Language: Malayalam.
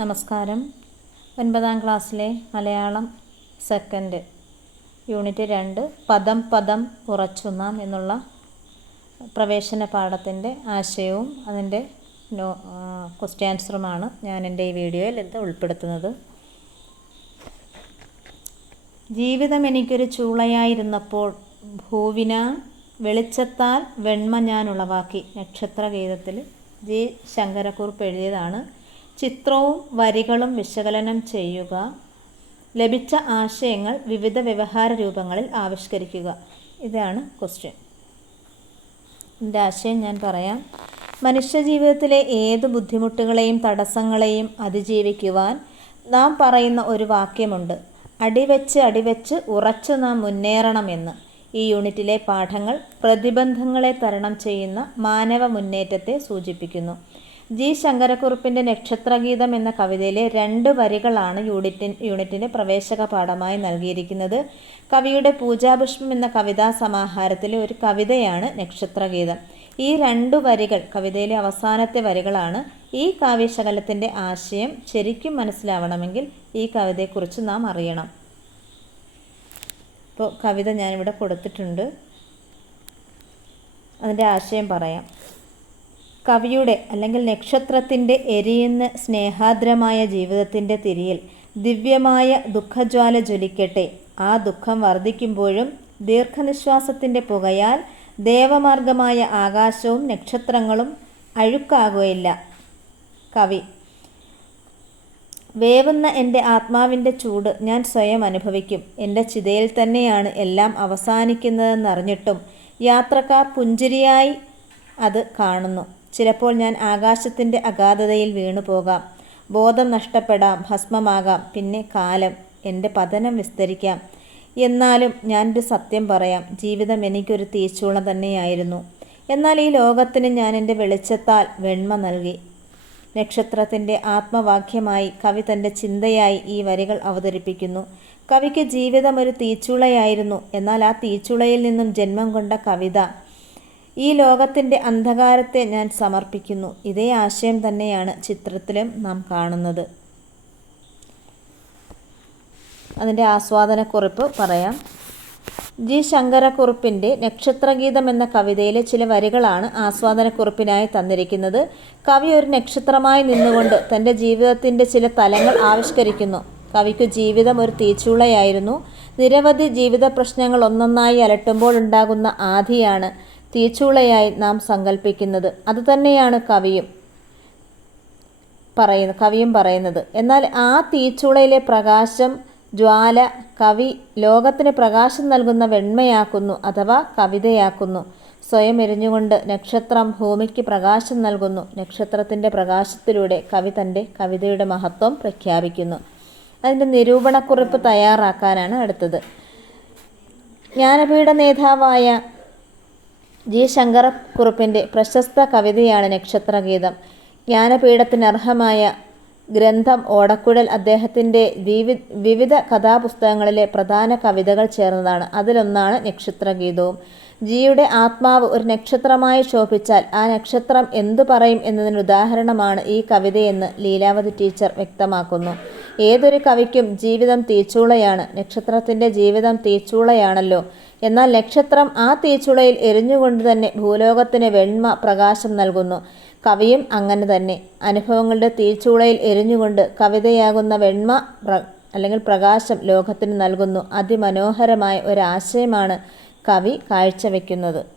നമസ്കാരം. ഒൻപതാം ക്ലാസ്സിലെ മലയാളം സെക്കൻഡ് യൂണിറ്റ് രണ്ട് പദം പദം ഉറച്ചുന്നാം എന്നുള്ള പ്രവേശന പാഠത്തിന്റെ ആശയവും അതിന്റെ നോ ക്വസ്റ്റ്യൻ ആൻസറുമാണ് ഞാൻ എന്റെ ഈ വീഡിയോയിൽ ഇത് ഉൾപ്പെടുത്തുന്നത്. ജീവിതം എനിക്കൊരു ചൂളയായിരുന്നപ്പോൾ ഭൂവിന വെളിച്ചത്താൽ വെണ്മ ഞാൻ ഉളവാക്കി. നക്ഷത്രഗീതത്തിൽ ജി ശങ്കരക്കുറിപ്പ് എഴുതിയതാണ്. ചിത്രവും വരികളും വിശകലനം ചെയ്യുക. ലഭിച്ച ആശയങ്ങൾ വിവിധ വ്യവഹാര രൂപങ്ങളിൽ ആവിഷ്കരിക്കുക. ഇതാണ് ക്വസ്റ്റ്യൻ എന്റെ ആശയം ഞാൻ പറയാം. മനുഷ്യജീവിതത്തിലെ ഏത് ബുദ്ധിമുട്ടുകളെയും തടസ്സങ്ങളെയും അതിജീവിക്കുവാൻ നാം പറയുന്ന ഒരു വാക്യമുണ്ട്. അടിവെച്ച് അടിവെച്ച് ഉറച്ചു നാം മുന്നേറണമെന്ന്. ഈ യൂണിറ്റിലെ പാഠങ്ങൾ പ്രതിബന്ധങ്ങളെ തരണം ചെയ്യുന്ന മാനവ മുന്നേറ്റത്തെ സൂചിപ്പിക്കുന്നു. ജി ശങ്കരക്കുറുപ്പിന്റെ നക്ഷത്രഗീതം എന്ന കവിതയിലെ രണ്ട് വരികളാണ് യൂണിറ്റിൻ യൂണിറ്റിന് പ്രവേശക പാഠമായി നൽകിയിരിക്കുന്നത്. കവിയുടെ പൂജാപുഷ്പം എന്ന കവിതാ സമാഹാരത്തിലെ ഒരു കവിതയാണ് നക്ഷത്രഗീതം. ഈ രണ്ടു വരികൾ കവിതയിലെ അവസാനത്തെ വരികളാണ് ഈ കാവ്യശകലത്തിന്റെ ആശയം ശരിക്കും മനസ്സിലാവണമെങ്കിൽ ഈ കവിതയെക്കുറിച്ച് നാം അറിയണം. ഇപ്പോൾ കവിത ഞാനിവിടെ കൊടുത്തിട്ടുണ്ട്. അതിന്റെ ആശയം പറയാം. കവിയുടെ അല്ലെങ്കിൽ നക്ഷത്രത്തിന്റെ എരിയുന്ന സ്നേഹാദ്രമായ ജീവിതത്തിന്റെ തിരിയിൽ ദിവ്യമായ ദുഃഖജ്വാല ജ്വലിക്കട്ടെ. ആ ദുഃഖം വർദ്ധിക്കുമ്പോഴും ദീർഘനിശ്വാസത്തിന്റെ പുകയാൽ ദേവമാർഗമായ ആകാശവും നക്ഷത്രങ്ങളും അഴുക്കാകുകയില്ല. കവി വേവുന്ന എന്റെ ആത്മാവിന്റെ ചൂട് ഞാൻ സ്വയം അനുഭവിക്കും. എന്റെ ചിതയിൽ തന്നെയാണ് എല്ലാം അവസാനിക്കുന്നതെന്നറിഞ്ഞിട്ടും യാത്രക്കാർ പുഞ്ചിരിയായി അത് കാണുന്നു. ചിലപ്പോൾ ഞാൻ ആകാശത്തിന്റെ അഗാധതയിൽ വീണു പോകാം. ബോധം നഷ്ടപ്പെടാം ഭസ്മമാകാം. പിന്നെ കാലം എന്റെ പതനം വിസ്തരിക്കാം. എന്നാലും ഞാനൊരു സത്യം പറയാം ജീവിതം എനിക്കൊരു തീച്ചൂള തന്നെയായിരുന്നു. എന്നാൽ ഈ ലോകത്തിന് ഞാൻ എന്റെ വെളിച്ചത്താൽ വെണ്മ നൽകി. നക്ഷത്രത്തിന്റെ ആത്മവാക്യമായി കവി തന്റെ ചിന്തയായി ഈ വരികൾ അവതരിപ്പിക്കുന്നു. കവിക്ക് ജീവിതം ഒരു തീച്ചുളയായിരുന്നു. എന്നാൽ ആ തീച്ചുളയിൽ നിന്നും ജന്മം കൊണ്ട കവിത ഈ ലോകത്തിന്റെ അന്ധകാരത്തെ ഞാൻ സമർപ്പിക്കുന്നു. ഇതേ ആശയം തന്നെയാണ് ചിത്രത്തിലും നാം കാണുന്നത്. അതിന്റെ ആസ്വാദനക്കുറിപ്പ് പറയാം. ജി. ശങ്കരക്കുറുപ്പിന്റെ നക്ഷത്രഗീതം എന്ന കവിതയിലെ ചില വരികളാണ് ആസ്വാദനക്കുറിപ്പിനായി തന്നിരിക്കുന്നത്. കവി ഒരു നക്ഷത്രമായി നിന്നുകൊണ്ട് തന്റെ ജീവിതത്തിന്റെ ചില തലങ്ങൾ ആവിഷ്കരിക്കുന്നു. കവിക്ക് ജീവിതം ഒരു തീച്ചൂളയായിരുന്നു. നിരവധി ജീവിത പ്രശ്നങ്ങൾ ഒന്നൊന്നായി അലട്ടുമ്പോൾ ഉണ്ടാകുന്ന ആധിയാണ് തീച്ചൂളയായി നാം സങ്കല്പിക്കുന്നത് അതുതന്നെയാണ് കവിയും പറയുന്ന കവിയും പറയുന്നത്. എന്നാൽ ആ തീച്ചൂളയിലെ പ്രകാശം ജ്വാല കവി ലോകത്തിന് പ്രകാശം നൽകുന്ന വെണ്മയാക്കുന്നു അഥവാ കവിതയാക്കുന്നു. സ്വയം എരിഞ്ഞുകൊണ്ട് നക്ഷത്രം ഭൂമിക്ക് പ്രകാശം നൽകുന്നു. നക്ഷത്രത്തിന്റെ പ്രകാശത്തിലൂടെ കവി തന്റെ കവിതയുടെ മഹത്വം പ്രഖ്യാപിക്കുന്നു. അതിന്റെ നിരൂപണക്കുറിപ്പ് തയ്യാറാക്കാനാണ് അടുത്തത്. ജ്ഞാനപീഠ നേതാവായ ജി. ശങ്കരക്കുറുപ്പിന്റെ പ്രശസ്ത കവിതയാണ് നക്ഷത്രഗീതം. ജ്ഞാനപീഠത്തിനർഹമായ ഗ്രന്ഥം ഓടക്കുഴൽ അദ്ദേഹത്തിന്റെ വിവി വിവിധ കഥാപുസ്തകങ്ങളിലെ പ്രധാന കവിതകൾ ചേർന്നതാണ്. അതിലൊന്നാണ് നക്ഷത്രഗീതവും. ജിയുടെ ആത്മാവ് ഒരു നക്ഷത്രമായി ശോഭിച്ചാൽ ആ നക്ഷത്രം എന്തു പറയും എന്നതിന് ഉദാഹരണമാണ് ഈ കവിതയെന്ന് ലീലാവതി ടീച്ചർ വ്യക്തമാക്കുന്നു. ഏതൊരു കവിക്കും ജീവിതം തീച്ചൂളയാണ്. നക്ഷത്രത്തിന്റെ ജീവിതം തീച്ചൂളയാണല്ലോ. എന്നാൽ നക്ഷത്രം ആ തീച്ചുളയിൽ എരിഞ്ഞുകൊണ്ട് തന്നെ ഭൂലോകത്തിന് വെണ്മ പ്രകാശം നൽകുന്നു. കവിയും അങ്ങനെ തന്നെ. അനുഭവങ്ങളുടെ തീച്ചൂളയിൽ എരിഞ്ഞുകൊണ്ട് കവിതയാകുന്ന വെണ്മ അല്ലെങ്കിൽ പ്രകാശം ലോകത്തിന് നൽകുന്നു. അതിമനോഹരമായ ഒരാശയമാണ് കവി കാഴ്ചവെക്കുന്നത്.